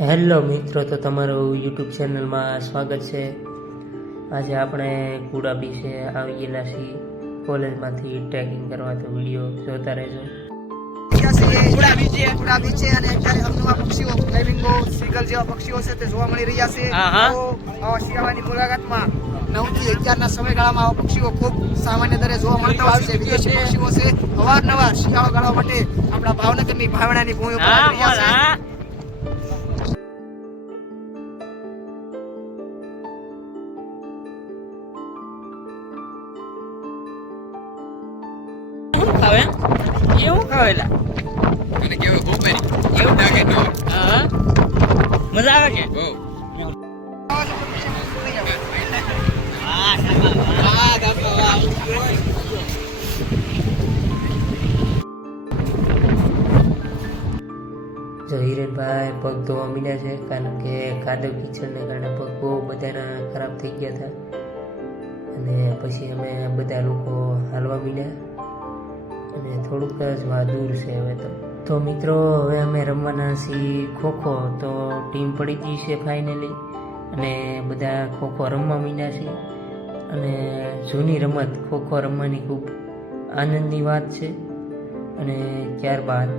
Hello મિત્રો, તો તમારું યુટ્યુબ ચેનલમાં સ્વાગત છે. આજે આપણે કુડા બીચે આવી ગયેલા છીએ કોલેજમાંથી ટ્રેકિંગ કરવા, તો વિડીયો જોતા રહેજો. કુડા બીચે અને અત્યારે અવનવા પક્ષીઓ, ફ્લેમિંગો, સીગલ જેવા પક્ષીઓ છે તે જોવા મળી રહ્યા છે. તો આવા શિયાળાની મુલાકાતમાં 9 થી 11 ના સમયગાળામાં આવા પક્ષીઓ ખૂબ સામાન્ય દરે જોવા મળતા હોય છે. વિદેશી પક્ષીઓ છે અવારનવાર શિયાળો ગાળવા માટે આપણા ભાવનગરની ભાવનાની ભૂમિ ઉપર આવી રહ્યા છે. એવું ખાવેલા અને કેવું ભૂપેરી એવું લાગે નો હા મજા આવે કે જો હિરેનભાઈ પગ ધોવા મીડ્યા છે, કારણ કે કાદવ કીચડને કારણે પગ બહુ બધાના ખરાબ થઈ ગયા હતા. અને પછી અમે બધા લોકો હાલવા મીડ્યા અને થોડુંક જ વા દૂર છે હવે તો મિત્રો હવે અમે રમવાના છીએ ખોખો. તો ટીમ પડી ગઈ છે ફાઇનલી અને બધા ખોખો રમવા માંડ્યા છે. અને જૂની રમત ખોખો રમવાની ખૂબ આનંદની વાત છે. અને ત્યારબાદ